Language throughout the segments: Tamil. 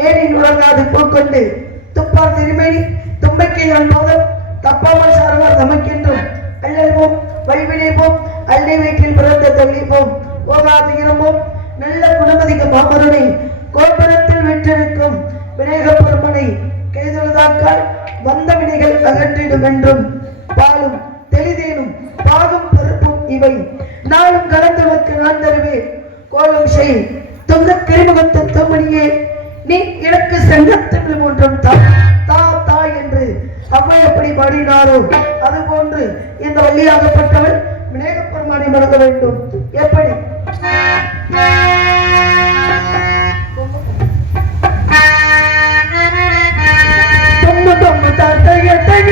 மேனில் உறங்காது பூக்கொண்டு துப்பார் திருமேனி தும்பைக்கு அன்போதும் தப்பாமல் சார்வார் நமக்கென்றும் அல்லல்வோம் வழிவினைப்போம் அள்ளி வீட்டில் பிறந்த தள்ளிப்போம் போகாது இருப்போம் நல்ல குணமதிக்க மாமருனை கோபுரத்தில் விற்றிருக்கும் விநாயக பெருமனை கைதொழுதாக்கால் வந்த வினைகள் அகற்றிடும் என்றும் பாலும் தெளிதேனும் பாகும் பருப்பும் இவை நாளும் கலந்துவதற்கு நான் தருவேன் கோலம் செய் தொங்க கிரிமுகத்த தோமணியே நீ எனக்கு சங்கத்தமிழ் ஒன்றும் தா தா என்று அம்மை எப்படி பாடினாரோ அது போன்று இந்த வள்ளியாகப்பட்டவள் விநாயக பெருமானை வணங்க வேண்டும். எப்படி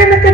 எனக்கு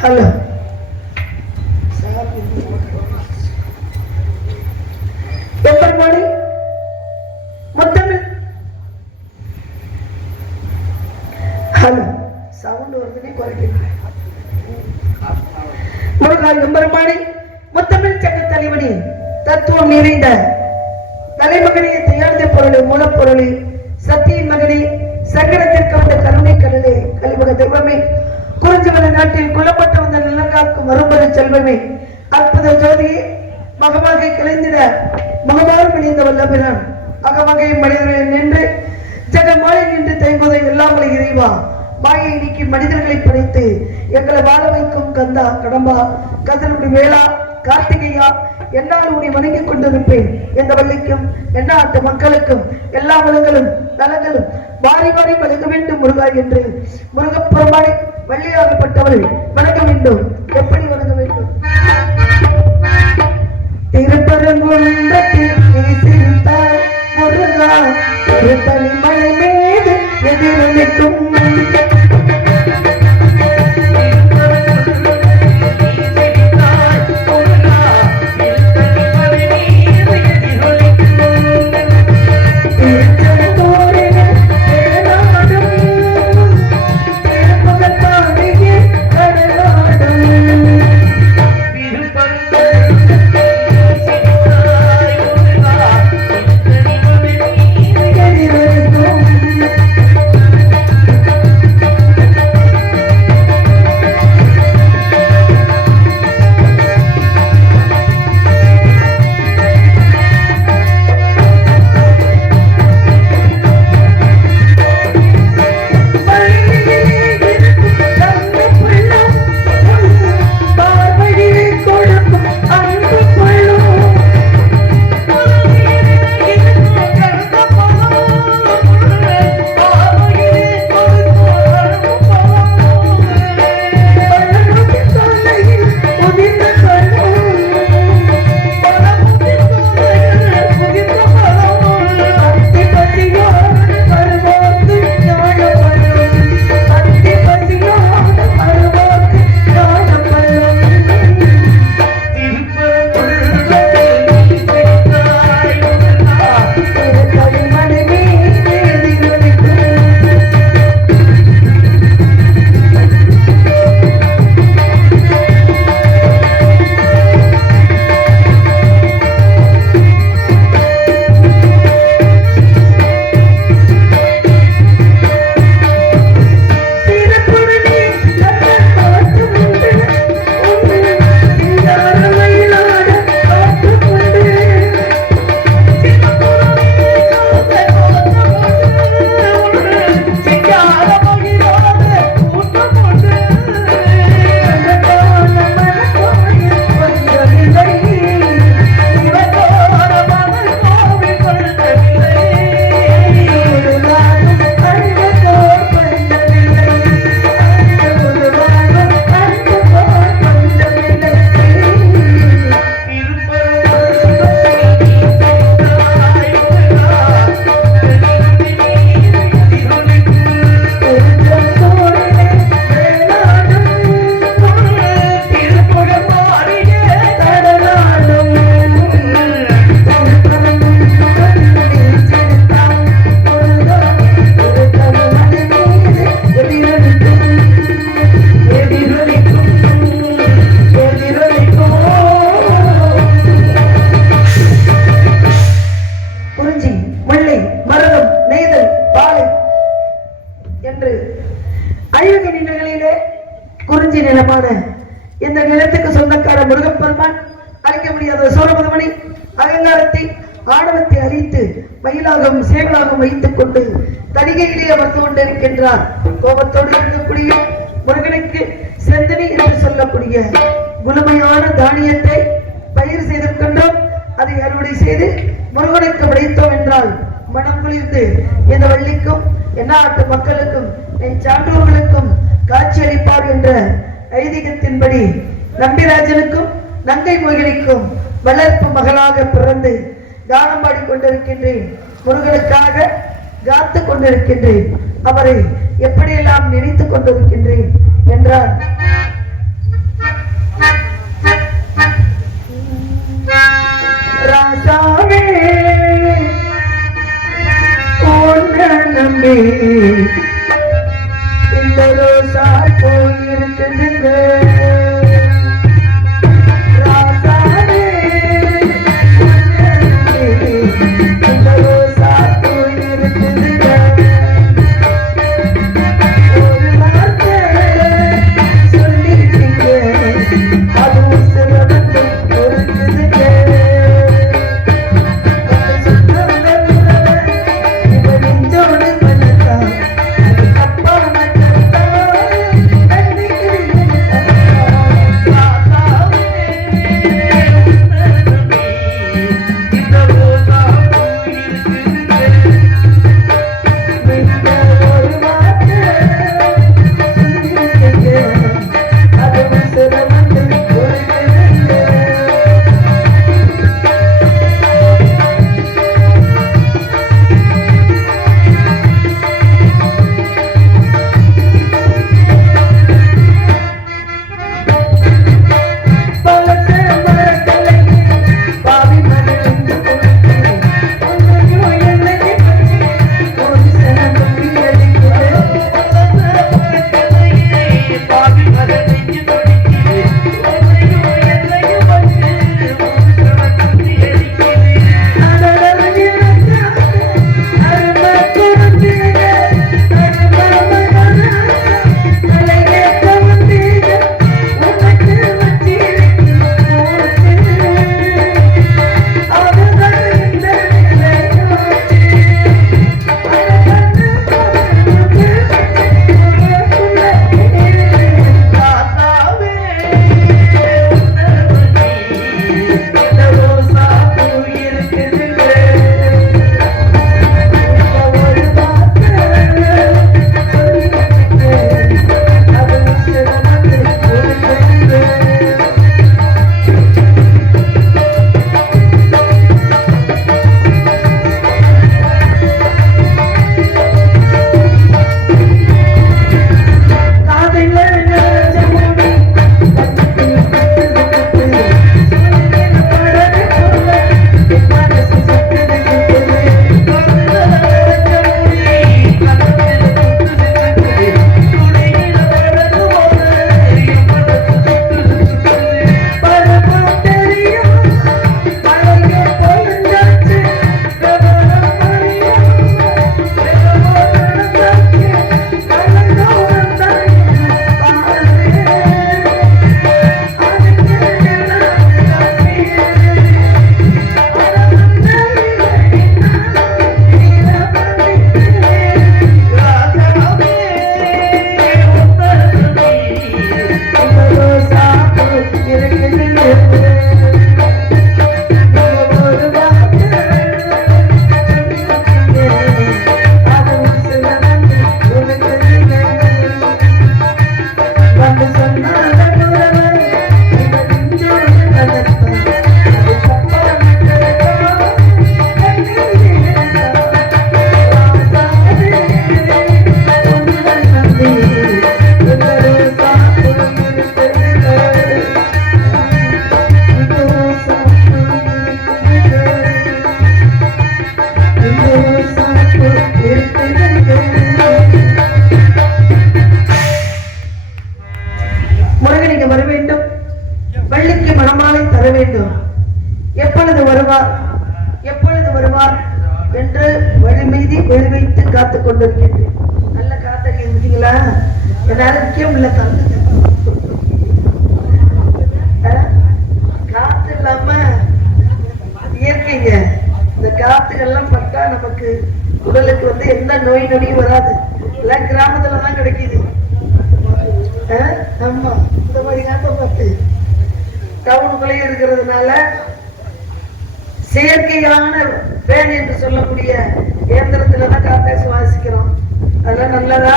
ஹலோ எம்பெருமானே மொத்தமிழ் ஹலோ சவுண்ட் வருதுனே குறைக்கிறேன். முருகா எம்பெருமானே முத்தமிழ் சங்க தலைவனே தத்துவம் நிறைந்த தலைமகனே தியாழ்ந்த பொருளே மூலப்பொருளே சத்தியின் மகனே சங்கடத்திற்கு வந்த கருணை கடலே கலிமுக தெய்வமே குறிஞ்சிவன நாட்டில் கொல்லப்பட்டு வந்த நிலங்காக்கும் வரும்பது செல்வமே அற்புத ஜோதியே மகமாக கிளைந்திட முகமாறு பிணிந்த வல்லபிரான் அகவகை மனிதர்களை நின்று ஜெகமாலை நின்று தேங்குவதை எல்லாமலை இறைவா மாயை நீக்கி மனிதர்களை படைத்து எங்களை வாழ வைக்கும் கந்தா கடம்பா கதிரபுடி வேளா கார்த்திகையா என்னால் உன்னை வணங்கிக் கொண்டிருப்பேன். எந்த வள்ளிக்கும் எந்நாட்டு மக்களுக்கும் எல்லா வளங்களும் நலங்களும் வாரி வாரி வழங்க வேண்டும் முருகா என்று முருகப்பெருமானை வள்ளியாகப்பட்டவள் வணங்க வேண்டும். எப்படி வணங்க வேண்டும்? திருப்பரங்குன்றத்தில் முருகா திருத்தணிமலை மீது எதிரொலிக்கும் என்று ஐவகை நிலங்களிலே குறிஞ்சி நிலமான இந்த நிலத்துக்கு சொந்தக்கார முருகப்பெருமான் அழிக்க முடியாத சூரபதமணி அகங்காரத்தை ஆணவத்தை அழித்து மயிலாகவும் சேவலாகவும் வைத்துக் கொண்டு தனிகையிலேயே வந்து கொண்டிருக்கின்றார். கோபத்தோடு இருக்கக்கூடிய முருகனுக்கு செந்தனி என்று சொல்லக்கூடிய முழுமையான தானியத்தை பயிர் செய்திருக்கின்றோம். அதை அறுவடை செய்து முருகனுக்கு விளைத்தோம் என்றால் மனம் குளிர்ந்து இந்த வள்ளிக்கும் எந்நாட்டு மக்களுக்கும் என் சான்றோர்களுக்கும் காட்சி அளிப்பார் என்ற ஐதீகத்தின்படி நம்பிராஜனுக்கும் நங்கை மொழிக்கும் வளர்ப்பு மகளாக பிறந்து கானம் பாடிக்கொண்டிருக்கின்றேன். முருகனுக்காக காத்து கொண்டிருக்கின்றேன். அவரை எப்படியெல்லாம் நினைத்துக் கொண்டிருக்கின்றேன் என்றால் ராசாவே நம்பி இந்த ரோசா போயிருக்கின்ற என்று வழி மீதி வெளி வைத்து காத்துக் கொண்டிருக்கின்றேன். நல்ல காத்தடி பாத்தீங்களா? எல்லாரும் முக்கியம் இல்ல தந்து காத்து இல்லாம இயற்கைங்க. இந்த காத்துகள்லாம் பட்டா நமக்கு உடலுக்கு எந்த நோய் நொடியும் வராது. எல்லாம் கிராமத்துலதான் கிடைக்குது. ஆமா, இந்த மாதிரி காத்த பார்த்து டவுனுக்குள்ளே இருக்கிறதுனால செயற்கையான பேன் என்று சொல்லக்கூடிய இயந்திரத்துலதான் காத்த சுவாசிக்கிறோம். அதெல்லாம் நல்லதா?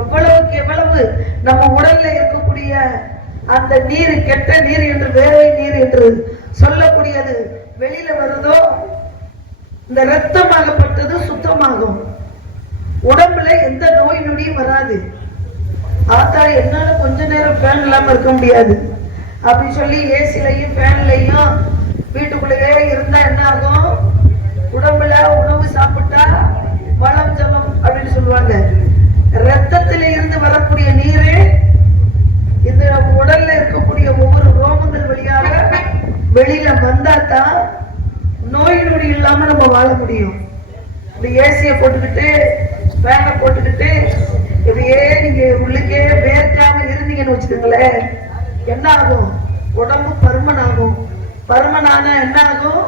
எவ்வளவுக்கு எவ்வளவு நம்ம உடல்ல இருக்கக்கூடிய அந்த நீர், கெட்ட நீர் என்று, வேர்வை நீர் என்று சொல்லக்கூடியது வெளியில வருதோ, இந்த ரத்தமாகப்பட்டது சுத்தமாகும். உடம்புல எந்த நோய் நொடியும் வராது. ஆத்தா என்னால கொஞ்ச நேரம் ஃபேன் இல்லாம இருக்க முடியாது அப்படின்னு சொல்லி ஏசிலையும் ஃபேன்லையும் வீட்டுக்குள்ளேயே இருந்தா என்ன ஆகும்? உடம்புல உணவு சாப்பிட்டா மலம் ஜலம் அப்படின்னு சொல்லுவாங்க. ரத்தத்தில இருந்து வரக்கூடிய நீரு இந்த உடல்ல இருக்கக்கூடிய ஒவ்வொரு ரோமங்கள் வழியாக வெளியில வந்தாதான் நோய் நொடி இல்லாம நம்ம வாழ முடியும். இந்த ஏசியை போட்டுக்கிட்டு ஃபேனை போட்டுக்கிட்டு இப்படியே நீங்க உள்ளுக்கே வேர்க்காம இருந்தீங்கன்னு வச்சுக்கோங்களேன், என்ன ஆகும்? உடம்பு பருமன் ஆகும். பருமனான என்ன ஆகும்?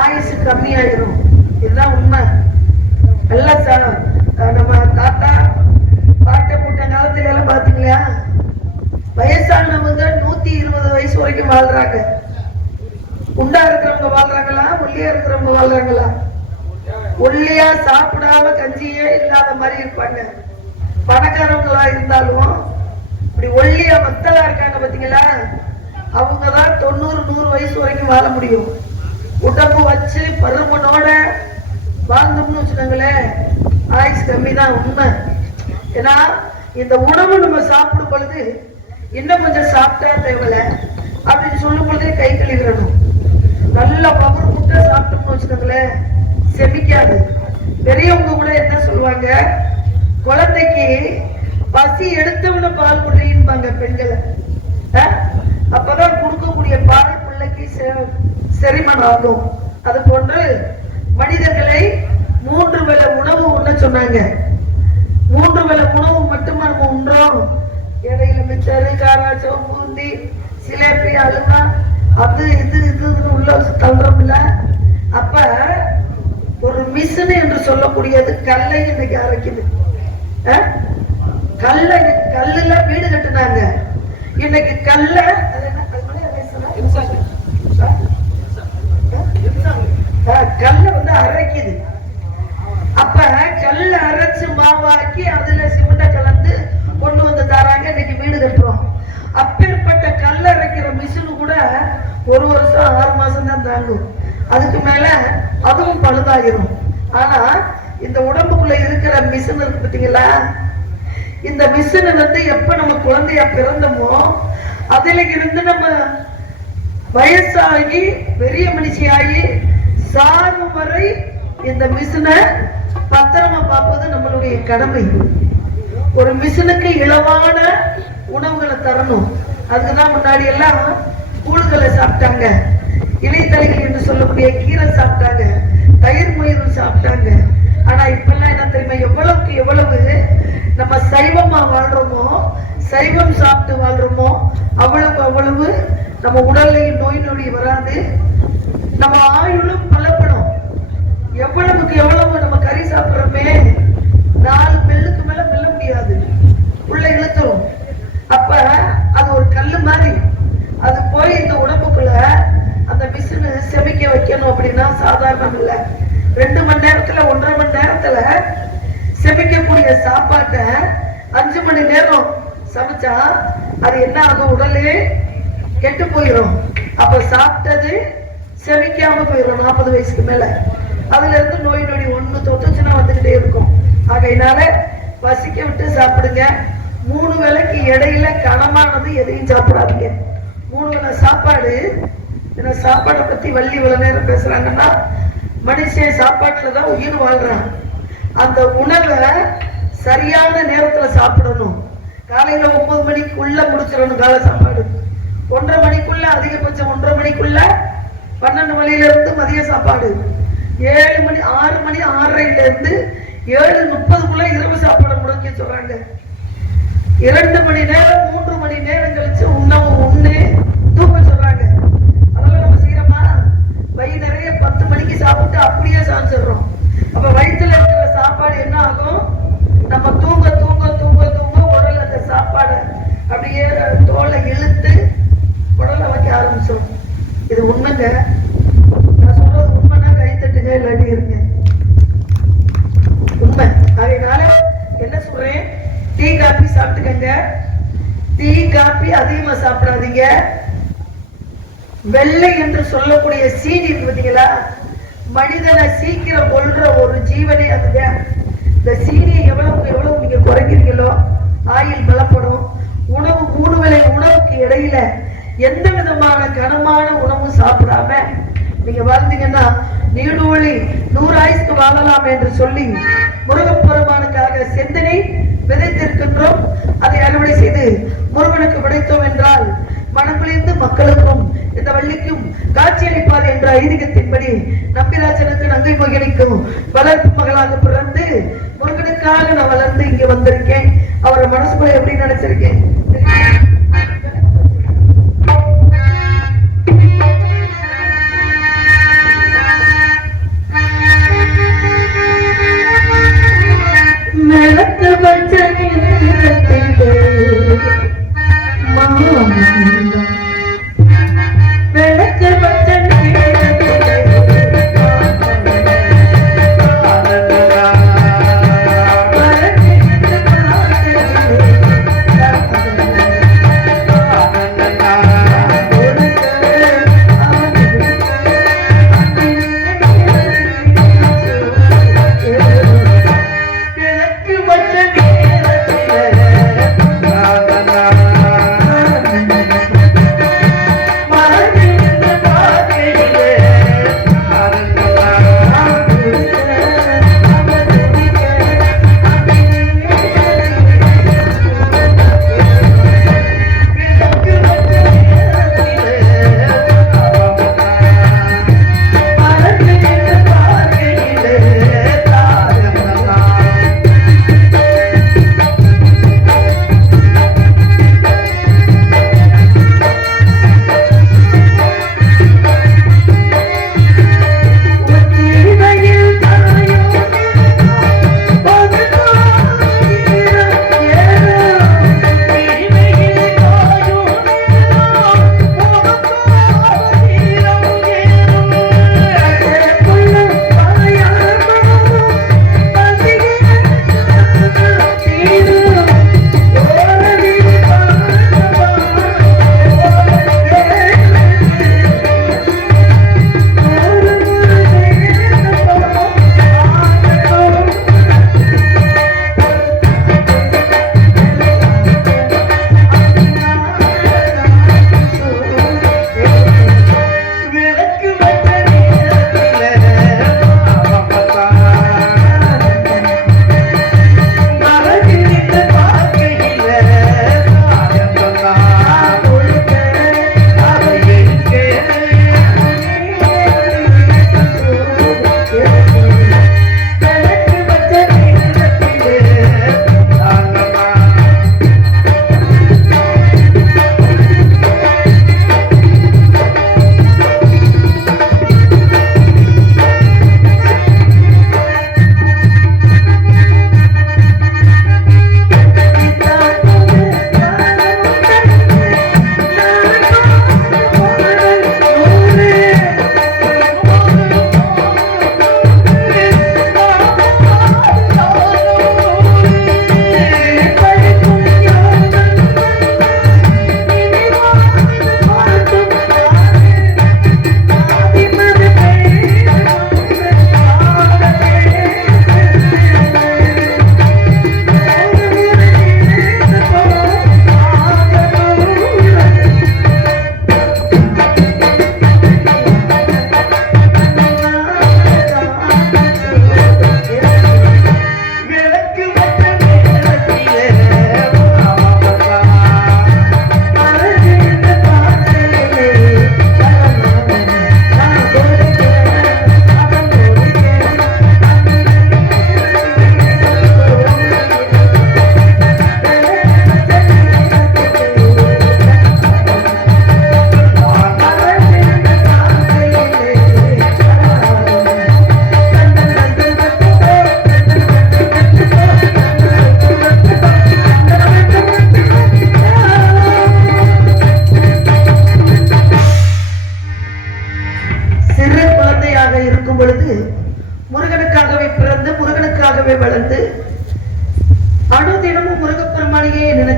ஆயுசு கம்மியாயிரும். இதுதான் உண்மை. எல்லாம் நம்ம தாத்தா பாட்டை போட்ட காலத்துல எல்லாம் பாத்தீங்களா, வயசானவங்க 120 வயசு வரைக்கும் வாழ்றாங்க. உண்டா இருக்கிறவங்க வாழ்றாங்களா? ஒல்லியா இருக்கிறவங்க வாழ்றாங்களா? ஒல்லியா சாப்பிடாம கஞ்சியே இல்லாத மாதிரி இருப்பாங்க. பணக்காரவங்களா இருந்தாலும் இப்படி ஒல்லியா மத்தலா இருக்காங்க பாத்தீங்களா, அவங்கதான் 90-100 வயசு வரைக்கும் வாழ முடியும். உடம்பு வச்சு பருமனோட வாழ்ந்தோம்னு வச்சுக்கோங்களேன், ஆயுசு கம்மி தான். உண்மை. ஏன்னா இந்த உணவு நம்ம சாப்பிடும் பொழுது இன்னும் கொஞ்சம் சாப்பிட்டா தேவையில்ல அப்படின்னு சொல்லும் பொழுதே கை கழுவிடணும். நல்லா பவர் முட்டை சாப்பிட்டோம்னு வச்சுக்கோங்களேன், செமிக்காது. பெரியவங்க கூட என்ன சொல்லுவாங்க, குழந்தைக்கு பசி எடுத்தவன பால் குடிப்பாங்க பெண்களை. அப்பதான் கொடுக்கக்கூடிய பால் பிள்ளைக்கு செரிமன் ஆகும். அது போன்று மனிதர்களை 3 வேளை உணவு உண்ண சொன்னாங்க. 3 வேளை உணவு மட்டுமா நம்ம உண்றோம்? இடையில மிச்சரு, காராச்சம், பூந்தி, சிலேபி, அல்வா, அது இது உள்ள தள்ளுறோம் இல்ல. அப்ப ஒரு மிஷின் என்று சொல்லக்கூடியது கல்லை இன்னைக்கு அரைக்குது. கல்லுல வீடு கட்டுனாங்க. இன்னைக்கு கல்ல கல்ல அரைக்குது. அப்ப கல்ல அரைச்சு மாவாக்கி அதுல சிமெண்ட கலந்து கொண்டு வந்து தராங்க. இன்னைக்கு வீடு கட்டுறோம். அப்பேற்பட்ட கல்ல அரைக்கிற மிஷின் கூட 1 வருஷம் 6 மாசம் தான் தாங்கும். அதுக்கு மேல அதுவும் பழுதாயிரும். ஆனா இந்த உடம்புக்குள்ள இருக்கிற மிஷின் இருக்கு பார்த்தீங்களா, இந்த மிஷின் எப்ப நம்ம குழந்தையா பிறந்தோமோ அதுல இருந்து நம்ம வயசாகி பெரிய மனுஷியாகி சாகும் வரை இந்த மிஷினை பத்திரமா பார்ப்பது நம்மளுடைய கடமை. ஒரு மிஷினுக்கு இலவான உணவுகளை தரணும். அதுக்குதான் முன்னாடி எல்லாம் கூழுகளை சாப்பிட்டாங்க, இலைத்தலைகள் என்று சொல்லக்கூடிய கீரை சாப்பிட்டாங்க, தயிர் முயல் சாப்பிட்டாங்க. ஆனா இப்பெல்லாம் என்ன தெரியுமா, எவ்வளவுக்கு எவ்வளவு நம்ம சைவமா வாழ்றோமோ, சைவம் சாப்பிட்டு வாழ்றோமோ அவ்வளவு அவ்வளவு நம்ம உடல்ல நோய் நொடி வராது. நம்ம ஆயுளும் பலப்படும். எவ்வளவுக்கு எவ்வளவு நம்ம கறி சாப்பிடுறோமே, 4 மெல்லுக்கு மேல மெல்ல முடியாது, உள்ள இழுத்துரும். அப்ப அது ஒரு கல்லு மாதிரி. அது போய் இந்த உடம்புக்குள்ள அந்த மிஷினு செமிக்க வைக்கணும் அப்படின்னா சாதாரணம் இல்லை. 2 மணி நேரத்துல 1.5 மணி நேரத்துல செமிக்கக்கூடிய சாப்பாட்டை 5 மணி நேரம் சமைச்சா அது என்ன ஆகும்? உடலே கெட்டு போயிடும். அப்ப சாப்பிட்டது செமிக்காம போயிடும். 40 வயசுக்கு மேல அதுல இருந்து நோய் நொடி ஒண்ணு தொட்டுச்சுன்னா வந்துகிட்டே இருக்கும். ஆகையினால பசிக்க விட்டு சாப்பிடுங்க. 3 வேளைக்கு இடையில கனமானது எதையும் சாப்பிடாதீங்க. 3 வேளை சாப்பாடு. ஏன்னா சாப்பாடை பத்தி வள்ளி இவ்வளவு நேரம் பேசுறாங்கன்னா, மனுஷன் சாப்பாட்டுலதான் உயிர் வாழ்றான். அந்த உணவை சரியான நேரத்துல சாப்பிடணும். காலையில 9 மணிக்குள்ள முடிச்சிடணும் காலை சாப்பாடு. 1.5 மணிக்குள்ள, அதிகபட்சம் 1.5 மணிக்குள்ள 12 மணில இருந்து மதிய சாப்பாடு. 7 மணி 6 மணி 6:30 இருந்து 7:30 இரவு சாப்பாடு முடிக்க வைக்க சொல்றாங்க. 2 மணி நேரம் 3 மணி நேரம் கழிச்சு உணவு உண்ணு தூங்க சொல்றாங்க. அதெல்லாம் நம்ம செய்யறோமா? வயிறு நிறைய 10 மணிக்கு சாப்பிட்டு அப்படியே சாஞ்சிடுறோம். அப்ப வயிற்றுல இருக்கிற சாப்பாடு என்ன ஆகும்? நம்ம தூங்க தூங்க தூங்க தூங்க உடல் அந்த சாப்பாடை அப்படியே தோலை இழுத்து உடலை வைக்க ஆரம்பிச்சோம். இது உண்மைங்க. நான் சொல்றது உண்மைன்னா கைத்தட்டுங்க, இல்லாட்டி இருங்க. உண்மை. அதனால என்ன சொல்றேன், டீ காபி சாப்பிட்டுக்கங்க. டீ காபி அதிகமா சாப்பிடாதீங்க. வெள்ளை என்று சொல்லக்கூடிய சீனி இருக்கு பார்த்தீங்களா, மனிதனை சீக்கிரம் கொல்ற ஒரு ஜீவனே அதுதான். இந்த சீனியை எவ்வளவுக்கு எவ்வளவு நீங்க குறைக்கிறீங்களோ ஆயில் பலப்படும். உணவு 3 வேளை உணவுக்கு இடையில எந்த விதமான கனமான உணவும் சாப்பிடாம நீங்க வாழ்ந்தீங்கன்னா நீடூழி 100 ஆயுசுக்கு வாழலாம் என்று சொல்லி முருகப்பெருமானுக்காக சிந்தனை விதைத்திருக்கின்றோம். அதை அறுவடை செய்து முருகனுக்கு விடைத்தோம் என்றால் மனக்குளிர்ந்து மக்களுக்கும் இந்த வள்ளிக்கும் காட்சியளிப்பார் என்ற ஐதீகத்தின்படி நம்பிராஜனுக்கு நங்கை மகனுக்கும் வளர்ப்பு மகளாக பிறந்து முருகனுக்காக நான் வளர்ந்து இங்க வந்திருக்கேன். அவரை மனசுக்குள்ள எப்படி நினைச்சிருக்கேன். மெலக்கு வச்ச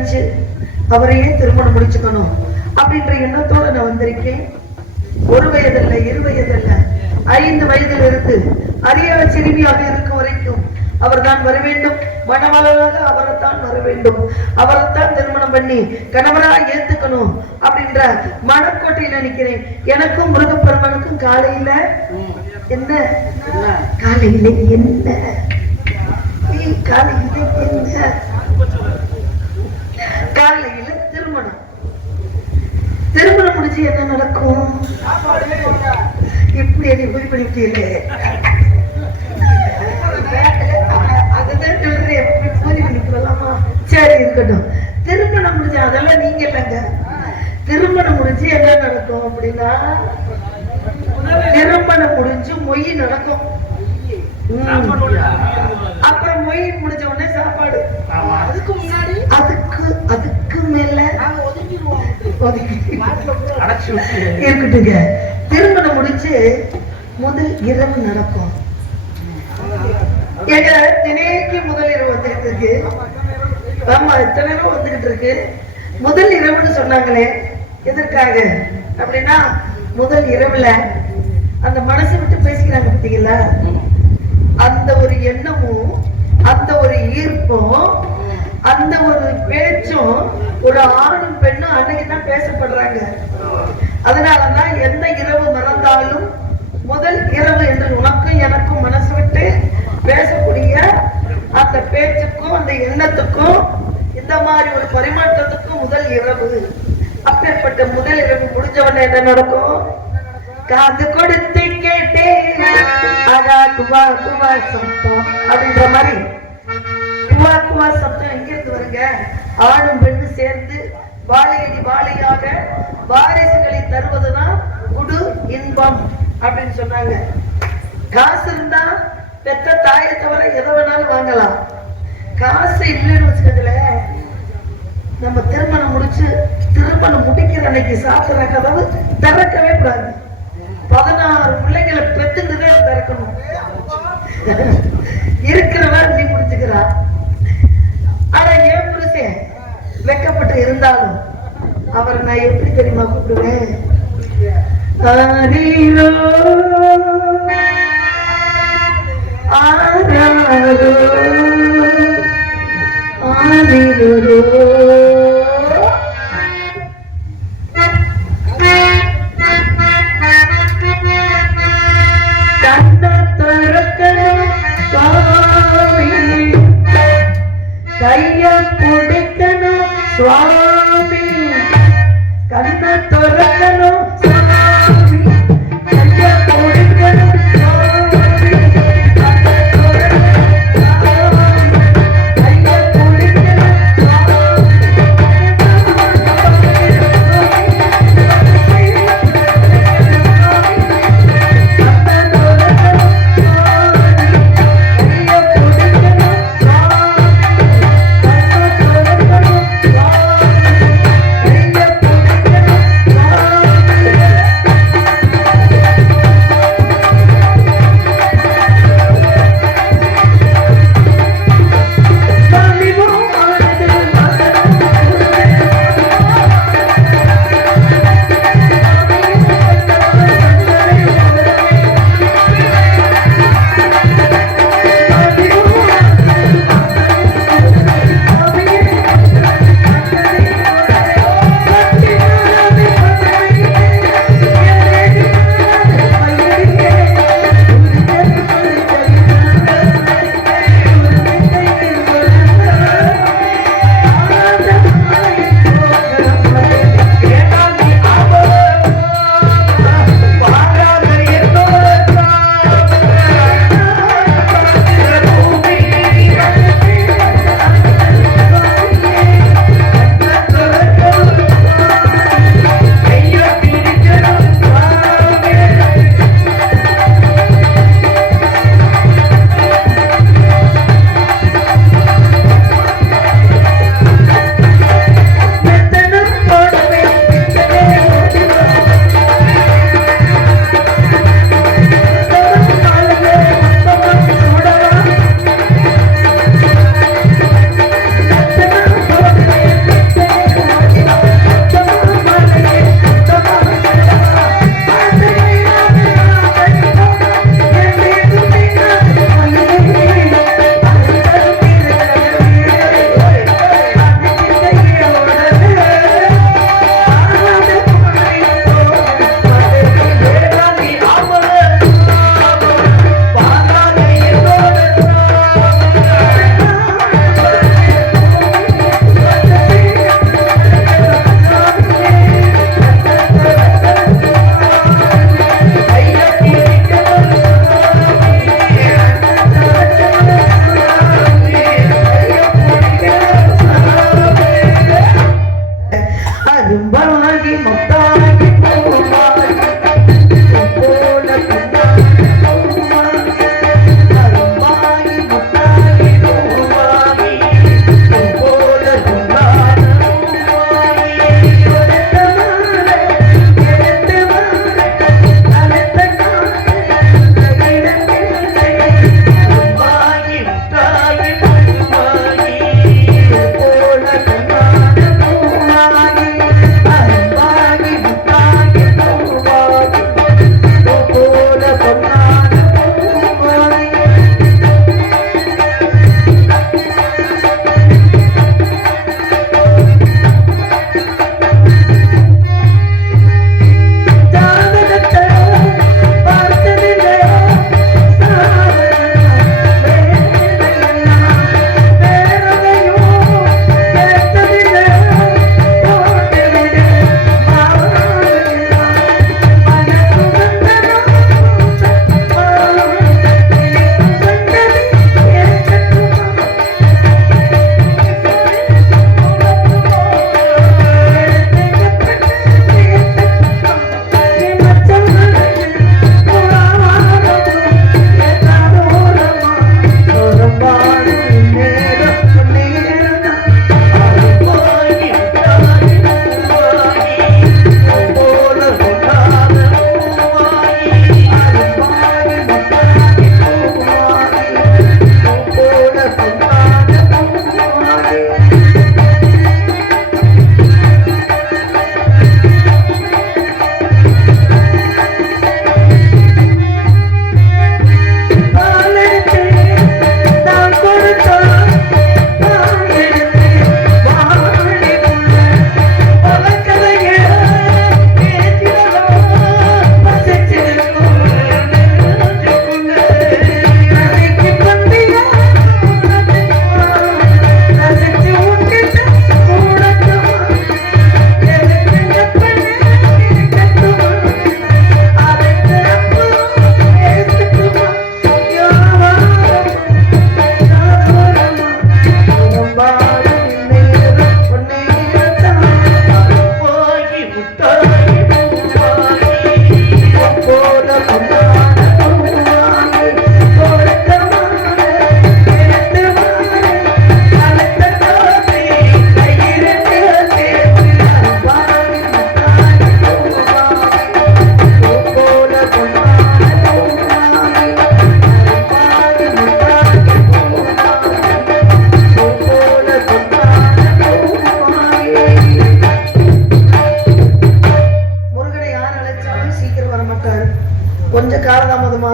வச்சு அவரையே திருமணம் முடிச்சுக்கணும் அப்படின்ற எண்ணத்தோட நான் வந்திருக்கேன். 1 வயதல்ல, 2 வயதல்ல, 5 வயதில் இருந்து அறியாத சிறுமியாக இருக்கும் வரைக்கும் அவர் தான் வர வேண்டும். மணவாளராக அவரைத்தான் வர வேண்டும். அவரைத்தான் திருமணம் பண்ணி கணவராக ஏத்துக்கணும் அப்படின்ற மனக்கோட்டையில நிக்கிறேன். எனக்கும் முருகப்பெருமானுக்கும் காலையில என்ன காலையில என்ன காலையில என்ன காலையில திருமணம். திருமணம் முடிச்சு என்ன நடக்கும்? இப்படி அதை போய் பண்ணிட்டீங்க. அதுதான் சொல்றேன், எப்படி போய் பண்ணிக்கலாமா? சரி இருக்கட்டும். திருமணம் முடிஞ்சு அதெல்லாம் நீங்க இல்லைங்க. திருமணம் முடிஞ்சு என்ன நடக்கும் அப்படின்னா, திருமணம் முடிஞ்சு மொய் நடக்கும். அப்புறம் மொய் முடிஞ்ச உடனே சாப்பாடு. அதுக்கு முன்னாடி அதுக்கு மேல இருக்கட்டுங்க. திருமணம் முடிச்சு முதல் இரவு நடக்கும். எங்க தினைக்கு முதல் இரவு வந்துகிட்டு இருக்கு. ஆமா, இத்தனை இரவு வந்துகிட்டு இருக்கு. முதல் இரவுன்னு சொன்னாங்களே, எதற்காக அப்படின்னா, முதல் இரவுல அந்த மனசை விட்டு பேசிக்கிறாங்க பார்த்தீங்களா, அந்த ஒரு எண்ணமும் அந்த ஒரு ஈர்ப்பும் அந்த ஒரு பேச்சும் ஒரு ஆணும் பெண்ணும் அன்னைக்குதான் பேசப்படுறாங்க. அதனாலதான் எந்த இரவு மறந்தாலும் முதல் இரவு என்று உனக்கும் எனக்கும் மனசு விட்டு பேசக்கூடிய அந்த பேச்சுக்கும் அந்த எண்ணத்துக்கும் இந்த மாதிரி ஒரு பரிமாற்றத்துக்கும் முதல் இரவு. அப்பேற்பட்ட முதல் இரவு முடிஞ்ச உடனே என்ன நடக்கும்? காது கொடுத்து கேட்டேன் குவா குவா சத்தம் அப்படின்ற மாதிரி குவா குவா சத்தம் எங்க இருந்து வருங்க? ஆணும் பெண்ணும் சேர்ந்து வாழையடி வாழையாக வாரிசுகளை தருவதுதான் குடு இன்பம் அப்படின்னு சொன்னாங்க. காசு இருந்தா பெற்ற தாயை தவிர எதை வேணாலும் வாங்கலாம். காசு இல்லைன்னு வச்சுக்கோங்களேன், நம்ம திருமணம் முடிக்கிற அன்னைக்கு சாப்பிடுற கதவு திறக்கவே கூடாது. 16 பிள்ளைங்களை பெத்துட்டுதான் திறக்கணும். இருக்கிறவன் நீ முடிச்சுக்கிறா. ஆனா என் புருஷன் வெக்கப்பட்டு இருந்தாலும் அவர் நான் எப்படி தெரியுமா கூப்பிடுவேன்? ஆரீரோ ஆராரோ ஆரீரோ கைய பிடிக்கணும் சுவாமி, கண்ண துறக்கணும் சுவாமி, கைய பிடிக்கணும் சுவாமி, கண்ண துறக்கணும் சுவாமி, கைய பிடிக்கணும் சுவாமி.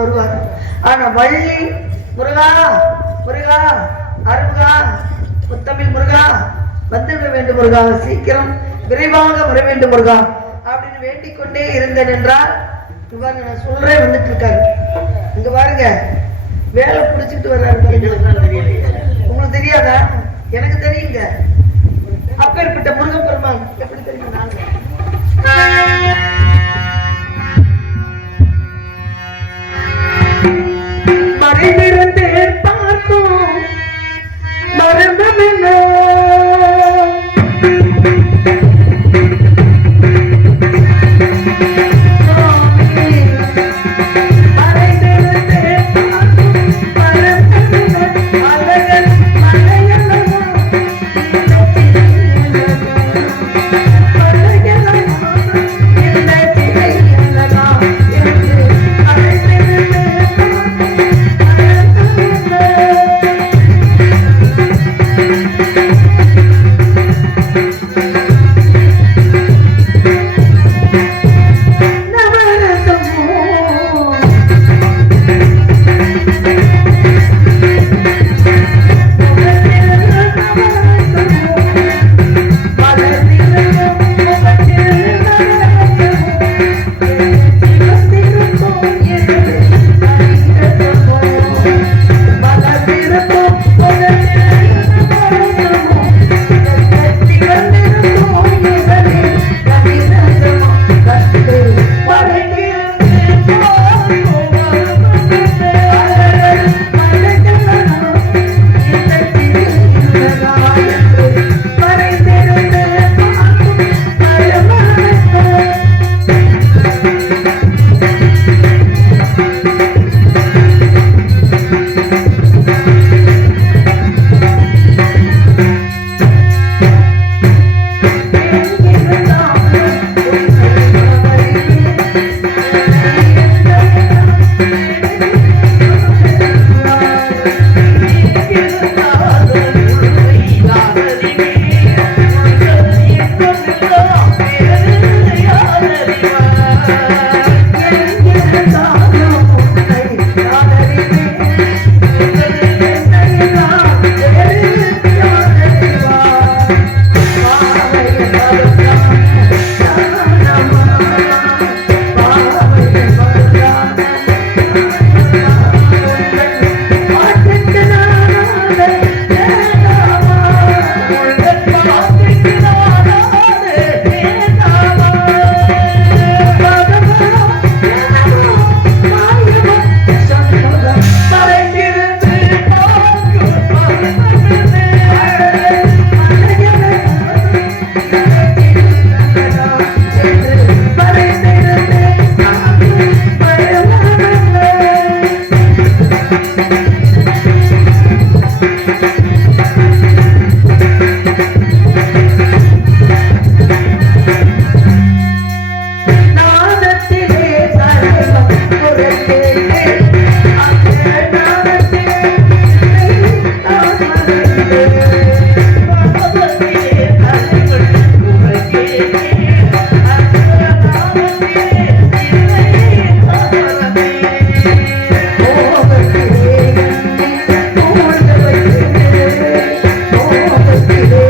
வருவார். ஆனா வள்ளி முருகா முருகா அருமுகா முத்தமிழ் முருகா வந்துவிட வேண்டும் முருகா, சீக்கிரம் விரைவாக வர வேண்டும் முருகா அப்படின்னு வேண்டிக் கொண்டே இருந்தேன் என்றால் பாருங்க, நான் சொல்றேன் வந்துட்டு இருக்காரு. இங்க பாருங்க வேலை பிடிச்சிட்டு வர்றாரு. உங்களுக்கு தெரியாதா? எனக்கு தெரியுங்க. அப்பேற்பட்ட முருகப்பெருமான் எப்படி தெரியும்? மறைந்திருந்து பார்க்கும் மரபம் என்ன Thank you.